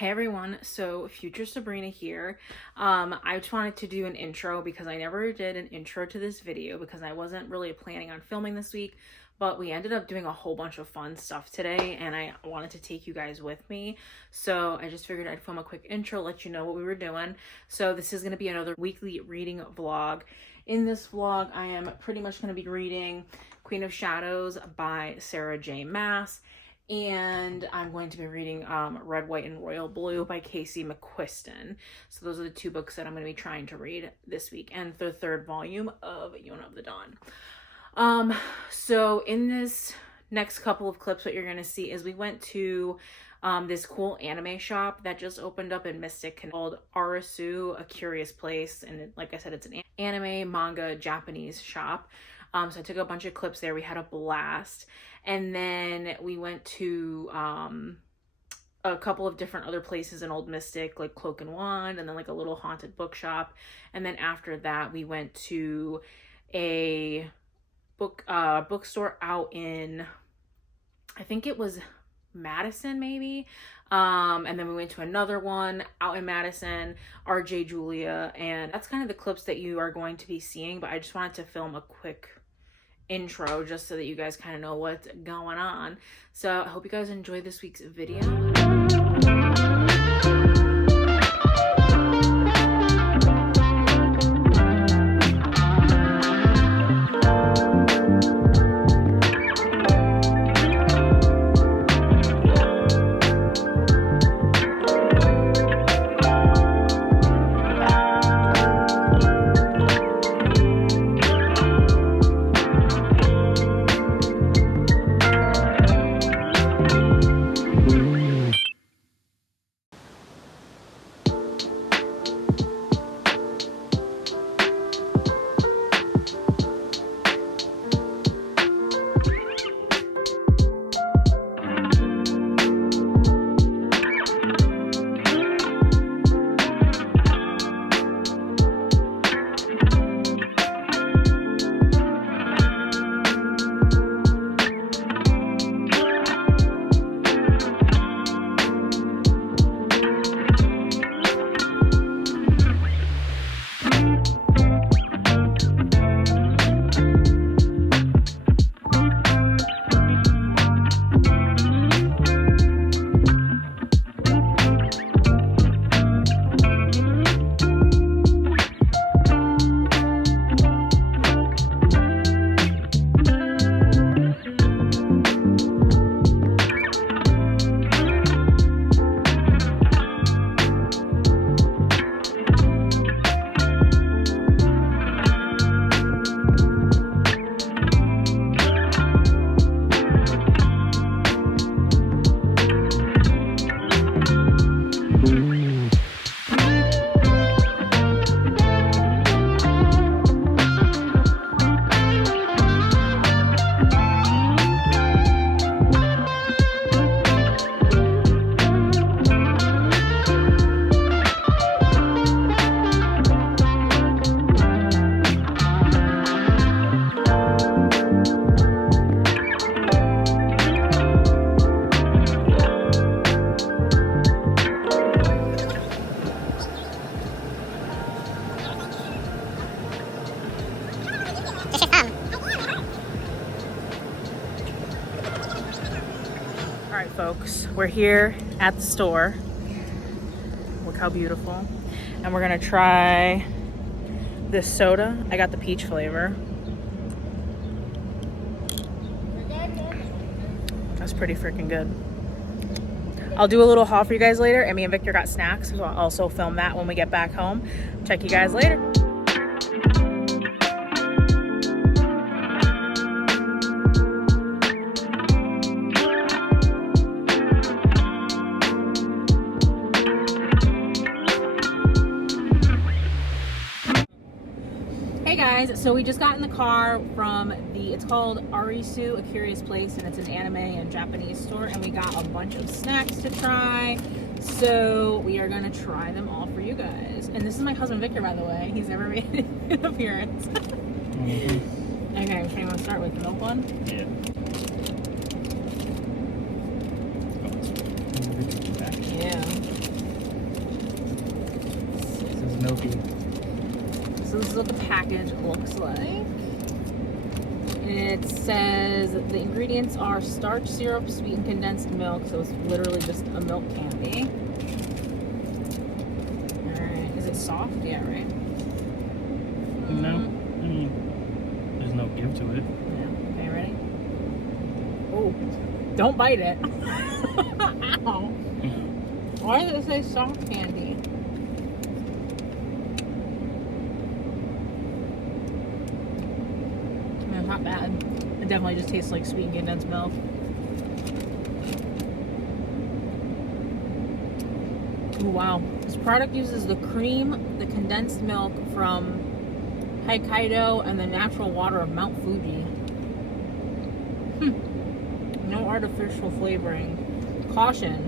Hey everyone, so future Sabrina here. I just wanted to do an intro because I never did an intro to this video because I wasn't really planning on filming this week, but we ended up doing a whole bunch of fun stuff today and I wanted to take you guys with me. So I just figured I'd film a quick intro, let you know what we were doing. So this is going to be another weekly reading vlog. In this vlog, I am pretty much going to be reading Queen of Shadows by Sarah J. Maas. And I'm going to be reading Red, White, and Royal Blue by Casey McQuiston. So those are the two books that I'm going to be trying to read this week, and the third volume of Yona of the Dawn. So in this next couple of clips, what you're going to see is we went to this cool anime shop that just opened up in Mystic called Arisu, A Curious Place. And like I said, it's an anime, manga, Japanese shop. So I took a bunch of clips there. We had a blast. And then we went to a couple of different other places in Old Mystic, like Cloak and Wand, and then like a little haunted bookshop. And then after that, we went to a bookstore out in, I think it was Madison maybe. And then we went to another one out in Madison, RJ Julia. And that's kind of the clips that you are going to be seeing. But I just wanted to film a quick intro just so that you guys kind of know what's going on. So I hope you guys enjoyed this week's video. Alright folks, we're here at the store. Look how beautiful. And we're gonna try this soda. I got the peach flavor. That's pretty freaking good. I'll do a little haul for you guys later, and me and Victor got snacks, so I'll also film that when we get back home. Check you guys later. Hey guys, so we just got in the car from it's called Arisu, A Curious Place, and it's an anime and Japanese store, and we got a bunch of snacks to try. So we are gonna try them all for you guys. And this is my husband Victor, by the way. He's never made an appearance. Okay, which one you want to start with? The milk one? Yeah. Yeah. milky. So this is what the package looks like. It says the ingredients are starch, syrup, sweetened condensed milk. So it's literally just a milk candy. Alright. Is it soft? Yeah, right? No. I mean, there's no give to it. Yeah. Okay, ready? Oh. Don't bite it. Ow. Why does it say soft candy? Yeah, not bad. It definitely just tastes like sweet condensed milk. Ooh, wow. This product uses the cream, the condensed milk from Hokkaido, and the natural water of Mount Fuji. No artificial flavoring. Caution.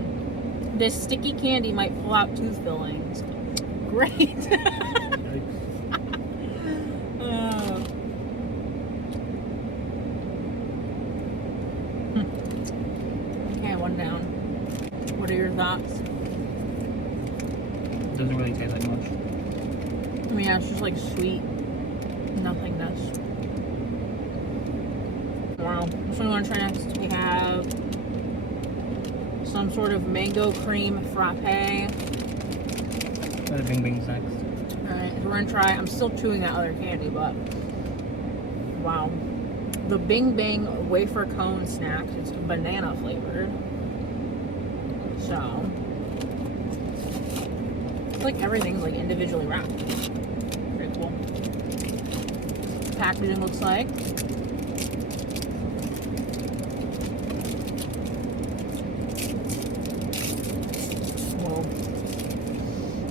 This sticky candy might pull out tooth fillings. Great. Okay, one down. What are your thoughts? It doesn't really taste like much. I mean, yeah, it's just like sweet nothingness. Wow. Which one do you want to try next? We have some sort of mango cream frappe. The Bing Bing's next. Alright, we're gonna try. I'm still chewing that other candy, but wow. The Bing Bing wafer cone snack. It's banana flavored. So it's like everything's like individually wrapped. Very cool. Packaging looks like.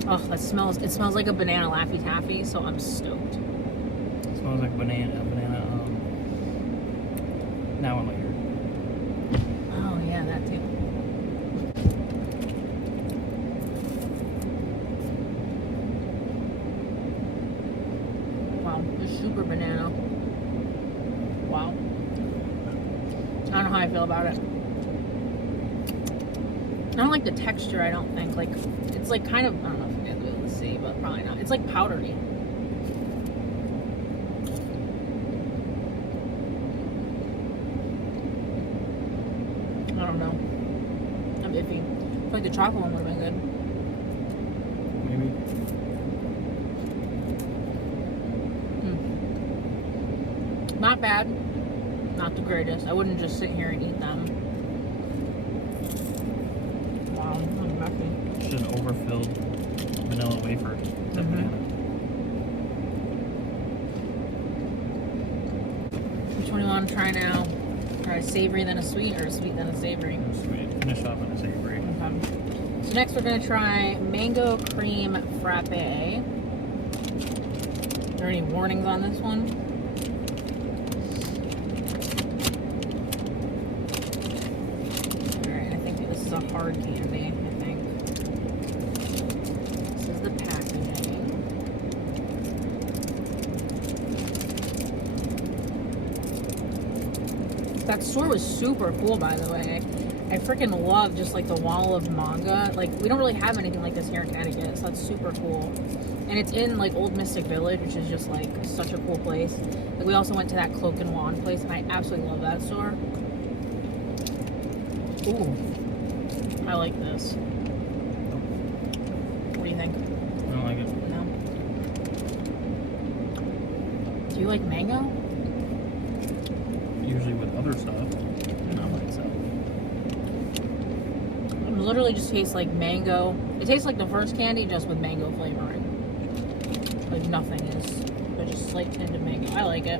Oh, it smells like a banana Laffy Taffy, so I'm stoked. It smells like banana. Now I'm here. Oh yeah, that too. Wow, it's super banana. Wow. I don't know how I feel about it. I don't like the texture, I don't think. Like, it's like kind of, I don't know if you'll be able to see, but probably not. It's like powdery. I don't know. I'm iffy. I feel like the chocolate one would have been good. Maybe. Not bad. Not the greatest. I wouldn't just sit here and eat them. Wow, I'm messy. It's just an overfilled vanilla wafer. Which one do you want to try now? Try a savory then a sweet, or a sweet then a savory? Sweet. Finish off on a savory. Okay. So next we're going to try mango cream frappe. Are there any warnings on this one? Alright, I think this is a hard candy, I think. This is the packaging. That store was super cool, by the way. I freaking love just like the wall of manga. Like, we don't really have anything like this here in Connecticut, so that's super cool. And it's in like Old Mystic Village, which is just like such a cool place. Like, we also went to that Cloak and Wand place, and I absolutely love that store. Ooh, I like this. What do you think? I don't like it. No. Do you like mango? Usually with other stuff. Not by itself. It literally just tastes like mango. It tastes like the first candy, just with mango flavoring. Like nothing is. But just slight tinge of mango. I like it.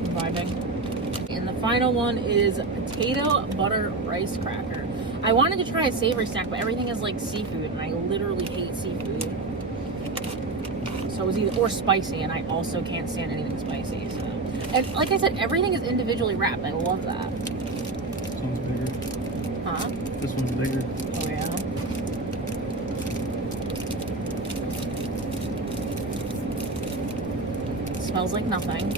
I'm vibing. And the final one is potato butter rice cracker. I wanted to try a savory snack, but everything is like seafood, and I literally hate seafood. So it was either, or spicy, and I also can't stand anything spicy. So, and like I said, everything is individually wrapped. I love that. This one's bigger. Huh? This one's bigger. Oh yeah. It smells like nothing.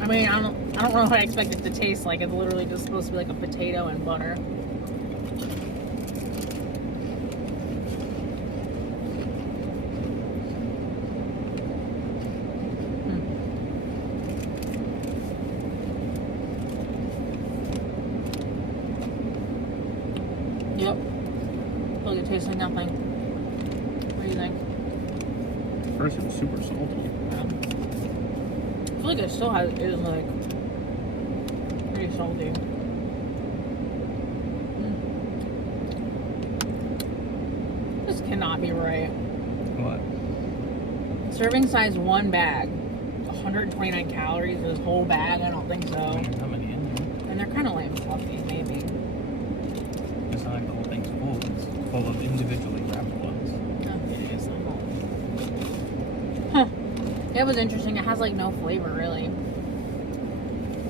I mean, I don't know what I expect it to taste like. It's literally just supposed to be like a potato and butter. Yep. Look, it tastes like nothing. What do you think? At first it was super salty. Yeah. I feel like it still is like pretty salty. This cannot be right. What? Serving size 1 bag, 129 calories. This whole bag? I don't think so. How many in there? And they're kind of like fluffy, maybe. It's not like the whole thing's full. It's full of individually wrapped ones. Okay, so huh. It was interesting. It has like no flavor really.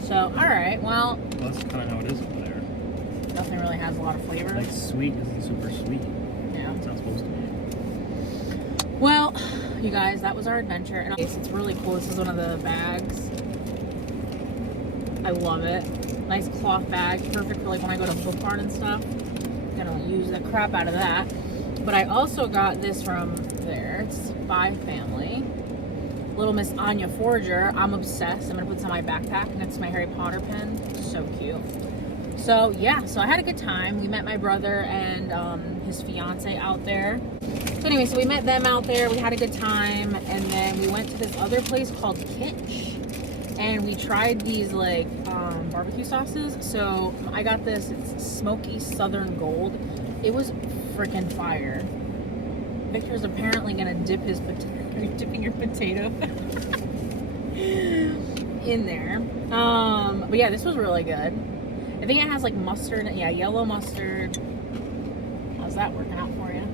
So, alright, well. That's kind of how it is over there. Nothing really has a lot of flavor. Like sweet isn't super sweet. Yeah. It's not supposed to be. Well, you guys, that was our adventure. And it's really cool. This is one of the bags. I love it. Nice cloth bag. Perfect for like when I go to Book Barn and stuff. I'm gonna use the crap out of that. But I also got this from there. It's by Family. Little Miss Anya Forger. I'm obsessed. I'm gonna put this on my backpack next to my Harry Potter pen. So cute. So yeah, so I had a good time. We met my brother and his fiance out there. So anyway, so we met them out there. We had a good time, and then we went to this other place called Kitsch, and we tried these like barbecue sauces. So I got this. It's Smoky Southern Gold. It was freaking fire. Victor's apparently gonna dip his potato. Are you dipping your potato in there? But yeah, this was really good. I think it has like mustard. Yeah, yellow mustard. How's that working out for you?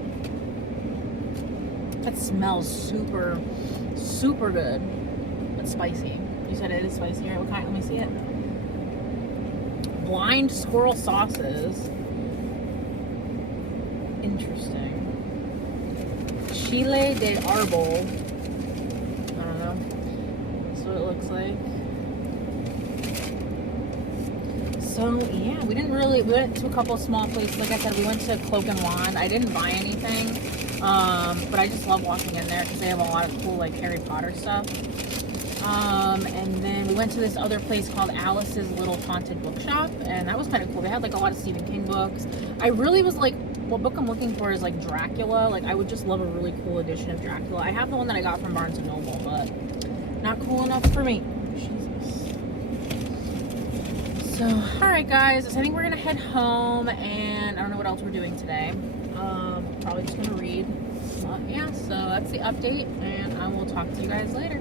That smells super, super good, but spicy. You said it is spicy, right? What kind? Let me see it. Blind squirrel sauces. Interesting. Chile de Arbol. I don't know. That's what it looks like. So yeah, we went to a couple small places. Like I said, we went to Cloak and Wand. I didn't buy anything, but I just love walking in there because they have a lot of cool like Harry Potter stuff. And then we went to this other place called Alice's Little Haunted Bookshop, and that was kind of cool. They had like a lot of Stephen King books. I really was like, what book I'm looking for is like Dracula. Like I would just love a really cool edition of Dracula. I have the one that I got from Barnes & Noble, but not cool enough for me. So, alright guys, so I think we're gonna head home, and I don't know what else we're doing today. Probably just gonna read. Yeah, so that's the update, and I will talk to you guys later.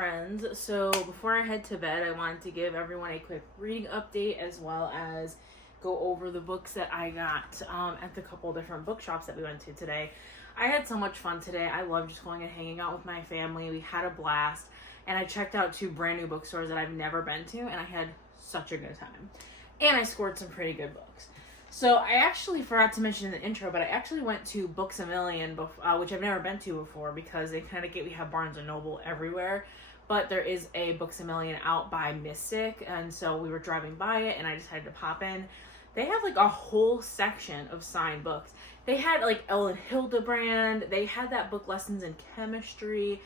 friends. So before I head to bed, I wanted to give everyone a quick reading update as well as go over the books that I got at the couple different bookshops that we went to today. I had so much fun today. I love just going and hanging out with my family. We had a blast, and I checked out 2 brand new bookstores that I've never been to, and I had such a good time. And I scored some pretty good books. So I actually forgot to mention in the intro, but I actually went to Books A Million, which I've never been to before because in Connecticut we have Barnes & Noble everywhere. But there is a Books A Million out by Mystic, and so we were driving by it, and I decided to pop in. They have like a whole section of signed books. They had like Ellen Hildebrand. They had that book Lessons in Chemistry.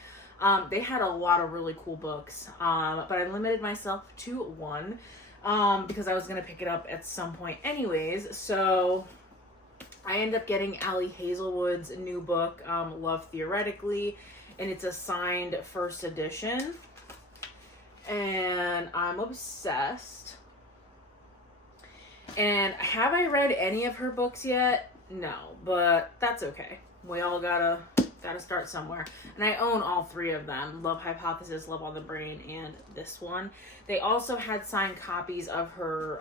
They had a lot of really cool books, but I limited myself to one. Because I was going to pick it up at some point anyways. So I ended up getting Allie Hazelwood's new book, Love Theoretically, and it's a signed first edition. And I'm obsessed. And have I read any of her books yet? No, but that's okay. We all gotta start somewhere. And I own all 3 of them. Love Hypothesis, Love on the Brain, and this one. They also had signed copies of her,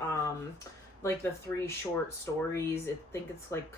like the 3 short stories. I think it's like,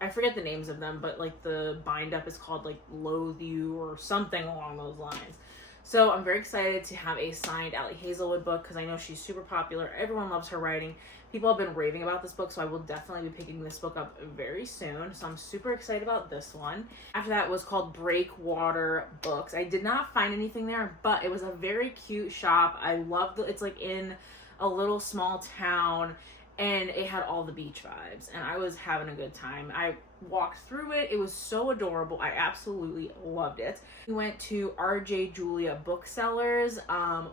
I forget the names of them, but like the bind up is called like Loathe You or something along those lines. So I'm very excited to have a signed Allie Hazelwood book because I know she's super popular. Everyone loves her writing. People have been raving about this book, so I will definitely be picking this book up very soon. So I'm super excited about this one. After that was called Breakwater Books. I did not find anything there, but it was a very cute shop. I love it's like in a little small town, and it had all the beach vibes, and I was having a good time. I walked through it. It was so adorable. I absolutely loved it. We went to RJ Julia Booksellers,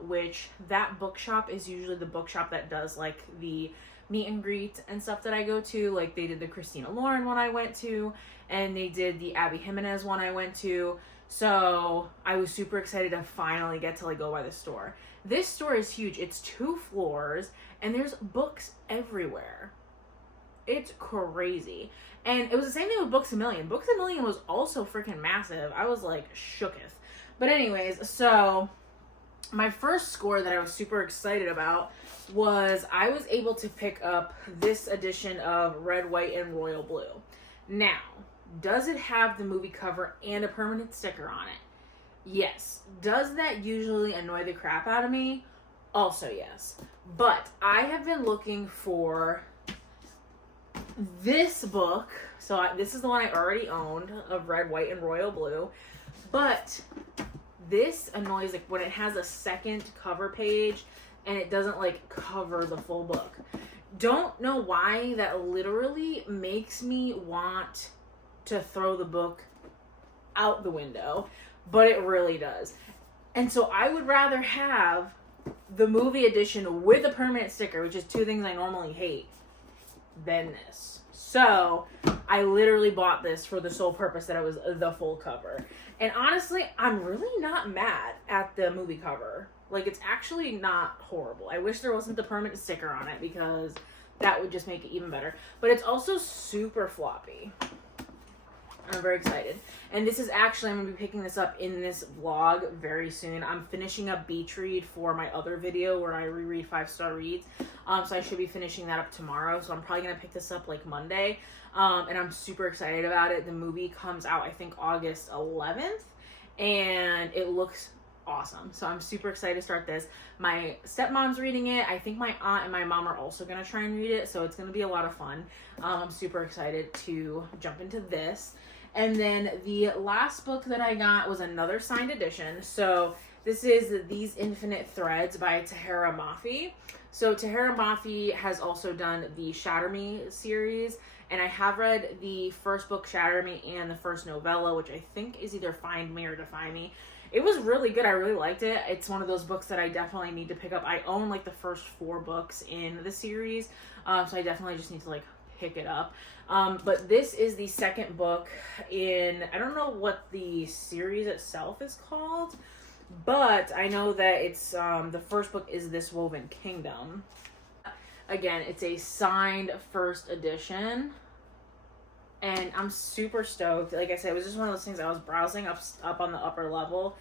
which that bookshop is usually the bookshop that does like the meet and greet and stuff that I go to. Like they did the Christina Lauren one I went to, and they did the Abby Jimenez one I went to. So I was super excited to finally get to like go by the store. This store is huge. It's 2 floors, and there's books everywhere. It's crazy. And it was the same thing with Books A Million. Books A Million was also freaking massive. I was like shooketh. But anyways, so my first score that I was super excited about was I was able to pick up this edition of Red, White, and Royal Blue. Now, does it have the movie cover and a permanent sticker on it? Yes. Does that usually annoy the crap out of me? Also yes. But I have been looking for this book. So this is the one I already owned of Red, White, and Royal Blue. But this annoys like when it has a second cover page and it doesn't like cover the full book. Don't know why that literally makes me want to throw the book out the window, but it really does. And so I would rather have the movie edition with a permanent sticker, which is 2 things I normally hate, than this. So I literally bought this for the sole purpose that it was the full cover. And honestly, I'm really not mad at the movie cover. Like, it's actually not horrible. I wish there wasn't the permanent sticker on it because that would just make it even better. But it's also super floppy. I'm very excited. And this is actually, I'm going to be picking this up in this vlog very soon. I'm finishing up Beach Read for my other video where I reread 5-star reads. So I should be finishing that up tomorrow. So I'm probably going to pick this up like Monday. And I'm super excited about it. The movie comes out, I think, August 11th. And it looks awesome. So I'm super excited to start this. My stepmom's reading it. I think my aunt and my mom are also going to try and read it. So it's going to be a lot of fun. I'm super excited to jump into this. And then the last book that I got was another signed edition. So this is These Infinite Threads by Tahera Mafi. So Tahera Mafi has also done the Shatter Me series. And I have read the first book, Shatter Me, and the first novella, which I think is either Find Me or Defy Me. It was really good. I really liked it. It's one of those books that I definitely need to pick up. I own like the first 4 books in the series. So I definitely just need to like pick it up. But this is the second book in, I don't know what the series itself is called, but I know that it's, the first book is This Woven Kingdom. Again, it's a signed first edition, and I'm super stoked. Like I said, it was just one of those things I was browsing up on the upper level,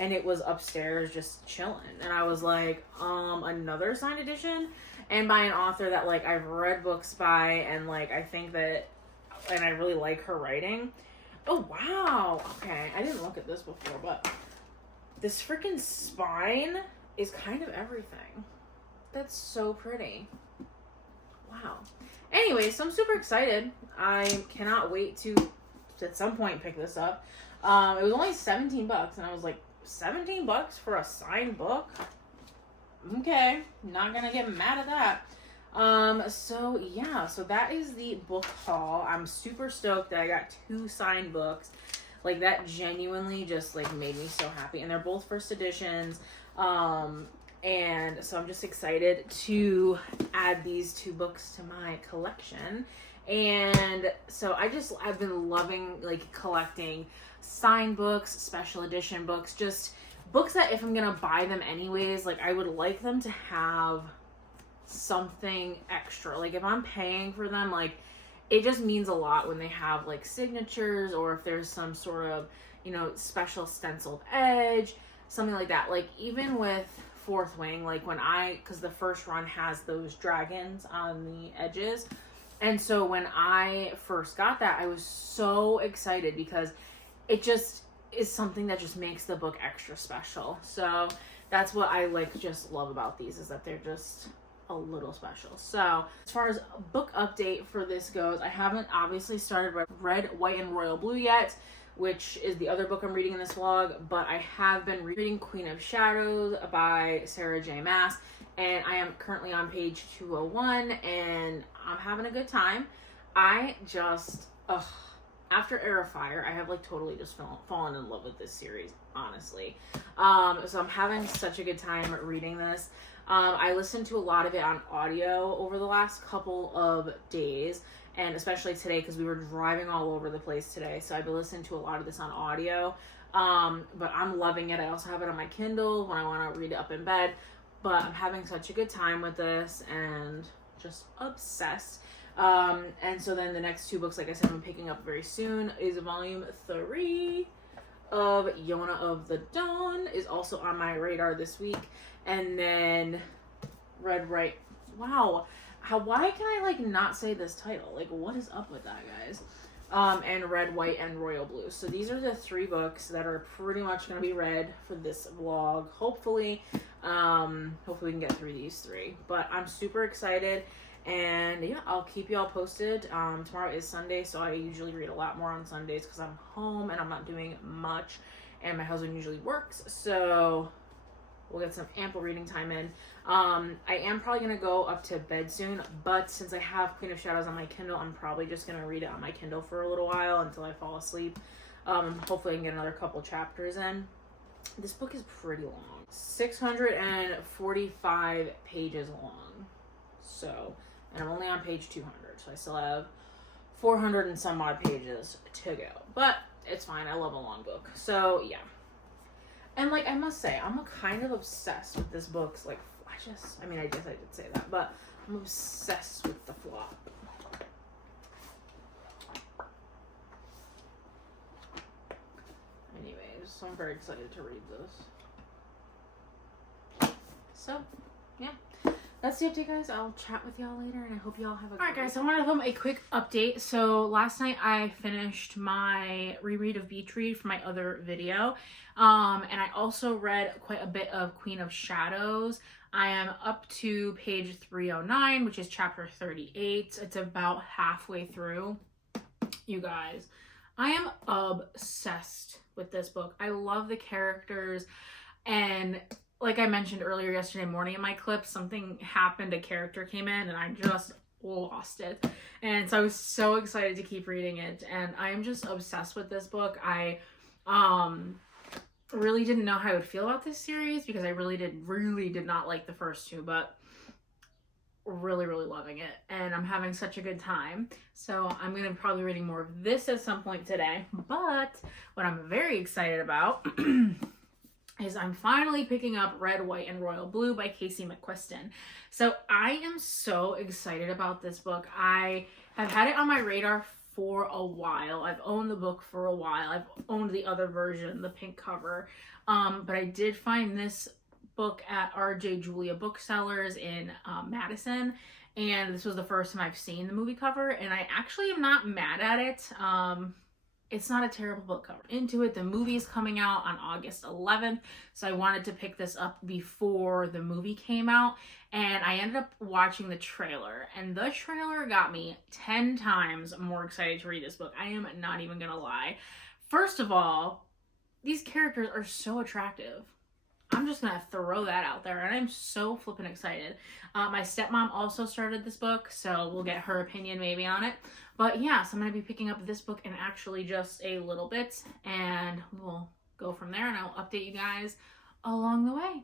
and it was upstairs just chilling. And I was like, another signed edition? And by an author that, like, I've read books by, and, like, I think that, and I really like her writing. Oh, wow. Okay, I didn't look at this before, but this freaking spine is kind of everything. That's so pretty. Wow. Anyway, so I'm super excited. I cannot wait to at some point pick this up. It was only $17, and I was like, $17 for a signed book? Okay, not gonna get mad at that. So yeah, so that is the book haul. I'm super stoked that I got 2 signed books. Like, that genuinely just, like, made me so happy. And they're both first editions. And so I'm just excited to add these 2 books to my collection. And so I've been loving, like, collecting signed books, special edition books, just books that if I'm gonna buy them anyways, like, I would like them to have something extra. Like, if I'm paying for them, like, it just means a lot when they have, like, signatures, or if there's some sort of, you know, special stenciled edge, something like that. Like, even with Fourth Wing, like, because the first run has those dragons on the edges, and so when I first got that, I was so excited because it just is something that just makes the book extra special. So that's what I, like, just love about these, is that they're just a little special. So as far as a book update for this goes, I haven't obviously started Red, White, and Royal Blue yet, which is the other book I'm reading in this vlog, but I have been reading Queen of Shadows by Sarah J. Maas, and I am currently on page 201, and I'm having a good time. I just, after Heir of Fire, I have, like, totally just fallen in love with this series, honestly. So I'm having such a good time reading this. I listened to a lot of it on audio over the last couple of days, and especially today because we were driving all over the place today. So I've been listening to a lot of this on audio, but I'm loving it. I also have it on my Kindle when I want to read it up in bed, but I'm having such a good time with this and just obsessed. And so then the next 2 books, like I said, I'm picking up very soon is volume 3 of Yona of the Dawn is also on my radar this week. And then Red, Right, wow. Why can I, like, not say this title? Like, what is up with that, guys? And Red, White, and Royal Blue. So these are the 3 books that are pretty much going to be read for this vlog, hopefully. Hopefully we can get through these 3. But I'm super excited. And yeah, I'll keep you all posted. Tomorrow is Sunday, so I usually read a lot more on Sundays because I'm home and I'm not doing much. And my husband usually works, so we'll get some ample reading time in. I am probably going to go up to bed soon, but since I have Queen of Shadows on my Kindle, I'm probably just going to read it on my Kindle for a little while until I fall asleep. Hopefully I can get another couple chapters in. This book is pretty long. 645 pages long. So, and I'm only on page 200, so I still have 400 and some odd pages to go. But it's fine. I love a long book. So, yeah. And, like, I must say, I'm kind of obsessed with this book's, like, I guess I did say that, but I'm obsessed with the flop. Anyways, so I'm very excited to read this. So, yeah. That's the update, guys. I'll chat with y'all later, and I hope y'all have a good Alright, guys, so I want to film a quick update. So last night I finished my reread of Beach Read for my other video. And I also read quite a bit of Queen of Shadows. I am up to page 309, which is chapter 38. It's about halfway through. You guys, I am obsessed with this book. I love the characters, and like I mentioned earlier yesterday morning in my clip, something happened, a character came in, and I just lost it. And so I was so excited to keep reading it, and I am just obsessed with this book. I really didn't know how I would feel about this series because I really did not like the first 2, but really loving it, and I'm having such a good time. So I'm gonna probably reading more of this at some point today. But what I'm very excited about is I'm finally picking up Red, White, and Royal Blue by Casey McQuiston. So I am so excited about this book. I have had it on my radar for a while. I've owned the book for a while. I've owned the other version, the pink cover. But I did find this book at R.J. Julia Booksellers in Madison. And this was the first time I've seen the movie cover. And I actually am not mad at it. It's not a terrible book cover. Into it, the movie is coming out on August 11th, so I wanted to pick this up before the movie came out, and I ended up watching the trailer, and the trailer got me 10 times more excited to read this book. I am not even gonna lie. First of all, these characters are so attractive. I'm just gonna throw that out there, and I'm so flippin' excited. My stepmom also started this book, so we'll get her opinion maybe on it. But yeah, so I'm gonna be picking up this book in actually just a little bit, and we'll go from there, and I'll update you guys along the way.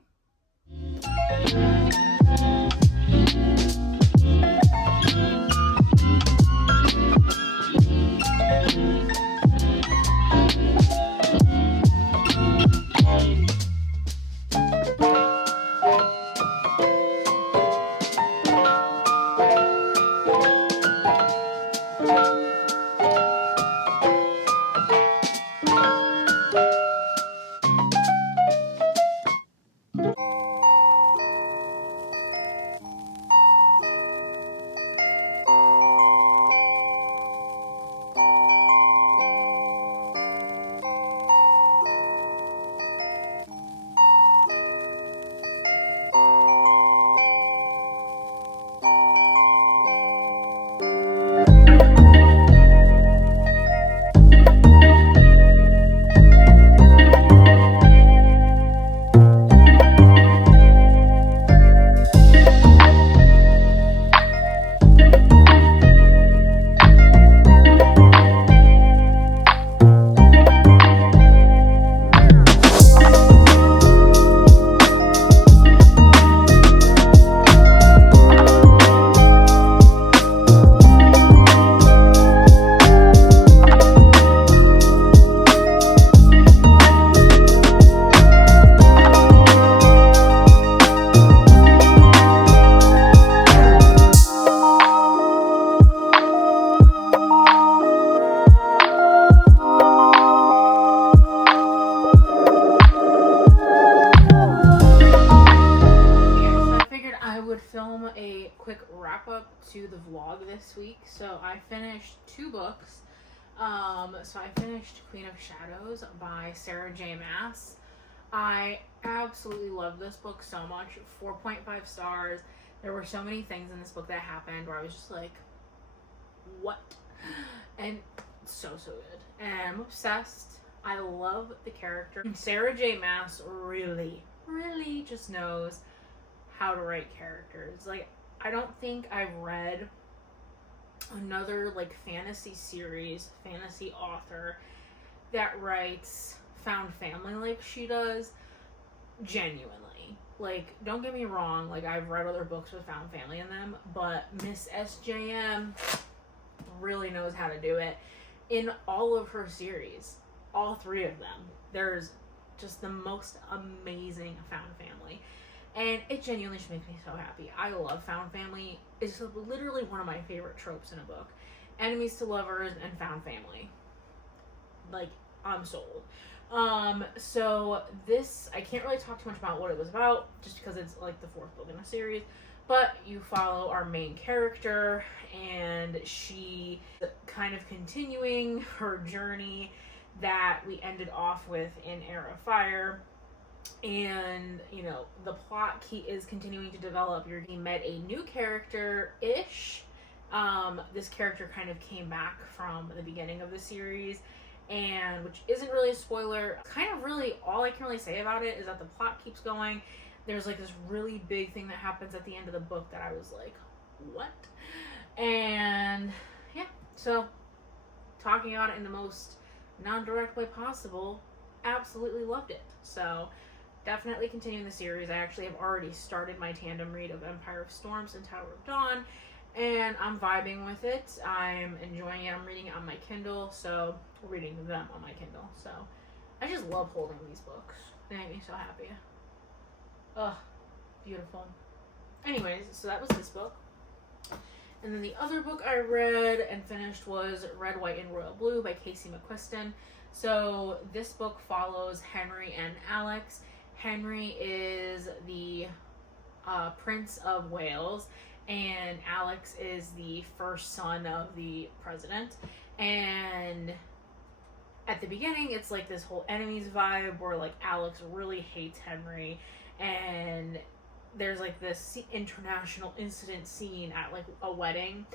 Film a quick wrap up to the vlog this week. So I finished 2 books. So I finished Queen of Shadows by Sarah J. Maas. I absolutely love this book so much. 4.5 stars. There were so many things in this book that happened where I was just like, what? And so good. And I'm obsessed. I love the character. Sarah J. Maas really just knows how to write characters. Like, I don't think I've read another like fantasy series, fantasy author that writes found family like she does. Genuinely. Like, don't get me wrong, like I've read other books with found family in them, but Miss SJM really knows how to do it. In all of her series, all 3 of them, there's just the most amazing found family. And it genuinely just makes me so happy. I love found family. It's literally one of my favorite tropes in a book. Enemies to lovers and found family. Like, I'm sold. So this, I can't really talk too much about what it was about, just because it's like the 4th book in a series. But you follow our main character, and she kind of continuing her journey that we ended off with in Heir of Fire. And, you know, the plot is continuing to develop. You met a new character-ish. This character kind of came back from the beginning of the series, and which isn't really a spoiler. Kind of really all I can really say about it is that the plot keeps going. There's like this really big thing that happens at the end of the book that I was like, what? And yeah, so talking about it in the most non-direct way possible, absolutely loved it. So definitely continuing the series. I actually have already started my tandem read of Empire of Storms and Tower of Dawn, and I'm vibing with it. I'm enjoying it. I'm reading it on my Kindle, so reading them on my Kindle. So I just love holding these books. They make me so happy. Ugh, beautiful. Anyways, so that was this book. And then the other book I read and finished was Red, White, and Royal Blue by Casey McQuiston. So this book follows Henry and Alex. Henry is the Prince of Wales, and Alex is the first son of the president. And at the beginning, it's like this whole enemies vibe where like Alex really hates Henry, and there's like this international incident scene at like a wedding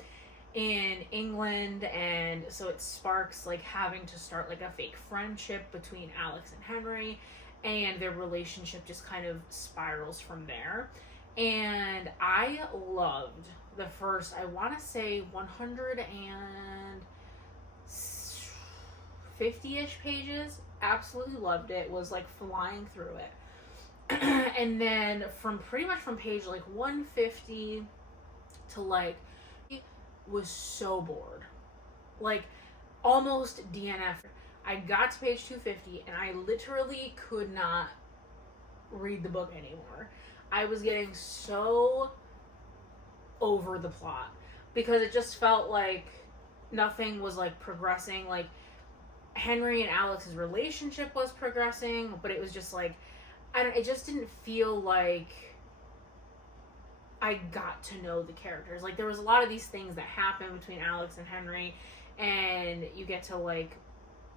in England, and so it sparks like having to start like a fake friendship between Alex and Henry, and their relationship just kind of spirals from there. And I loved the first, I want to say 150-ish pages. Absolutely loved it. Was like flying through it. And then from pretty much from page like 150 to like, was so bored, like almost DNF. I got to page 250 and I literally could not read the book anymore. I was getting so over the plot because it just felt like nothing was like progressing. Like Henry and Alex's relationship was progressing, but it was just like, it just didn't feel like I got to know the characters. Like there was a lot of these things that happen between Alex and Henry, and you get to like,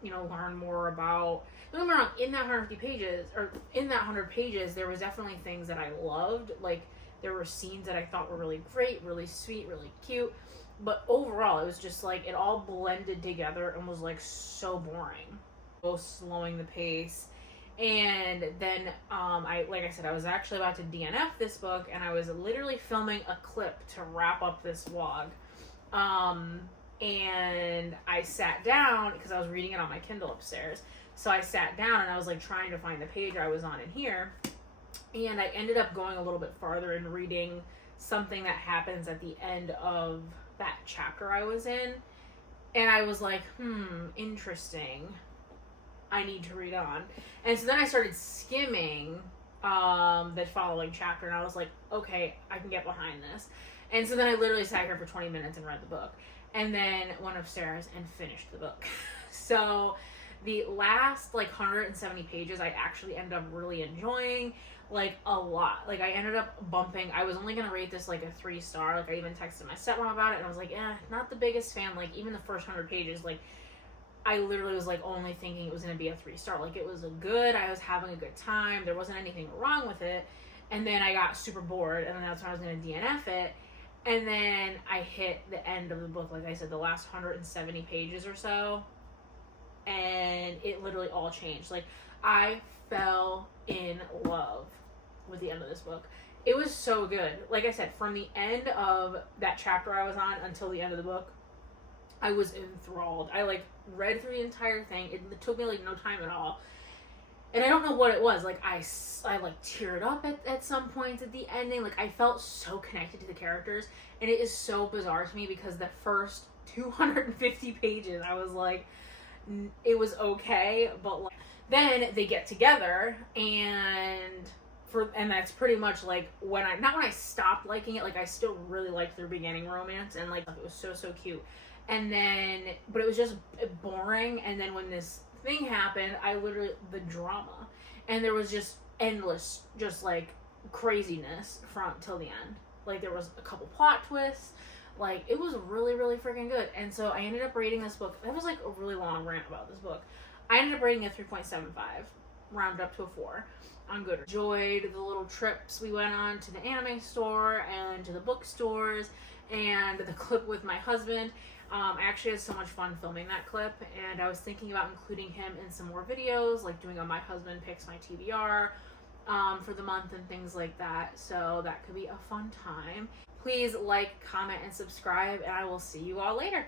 you know, learn more about. Don't get me wrong, in that 150 pages, or in that 100 pages, there was definitely things that I loved. Like there were scenes that I thought were really great, really sweet, really cute. But overall, it was just like it all blended together and was like so boring. Both slowing the pace. And then like I said, I was actually about to DNF this book, and I was literally filming a clip to wrap up this vlog. And I sat down because I was reading it on my Kindle upstairs. So I sat down and I was like trying to find the page I was on in here, and I ended up going a little bit farther and reading something that happens at the end of that chapter I was in, and I was like, interesting, I need to read on. And so then I started skimming the following chapter, and I was like, okay, I can get behind this. And so then I literally sat here for 20 minutes and read the book, and then went upstairs and finished the book. So the last like 170 pages I actually ended up really enjoying, like a lot. Like I ended up bumping, I was only gonna rate this like a 3-star. Like I even texted my stepmom about it, and I was like, not the biggest fan. Like even the first 100 pages, like I literally was like only thinking it was gonna be a 3-star. Like it was I was having a good time, there wasn't anything wrong with it. And then I got super bored, and then that's when I was gonna DNF it. And then I hit the end of the book, like I said, the last 170 pages or so, and it literally all changed. Like I fell in love with the end of this book. It was so good. Like I said, from the end of that chapter I was on until the end of the book, I was enthralled. I like read through the entire thing. It took me like no time at all. And I don't know what it was. Like I like teared up at some points at the ending. Like I felt so connected to the characters, and it is so bizarre to me because the first 250 pages I was like, it was okay, but like, then they get together, and that's pretty much like not when I stopped liking it. Like I still really liked their beginning romance, and like it was so cute. And then, but it was just boring. And then when this thing happened, the drama, and there was just endless, just like craziness from till the end. Like there was a couple plot twists. Like it was really freaking good. And so I ended up rating this book. That was like a really long rant about this book. I ended up rating it 3.75, rounded up to a 4 on Goodreads. Enjoyed the little trips we went on to the anime store and to the bookstores, and the clip with my husband. I actually had so much fun filming that clip, and I was thinking about including him in some more videos, like doing a My Husband Picks My TBR for the month and things like that. So that could be a fun time. Please like, comment, and subscribe, and I will see you all later.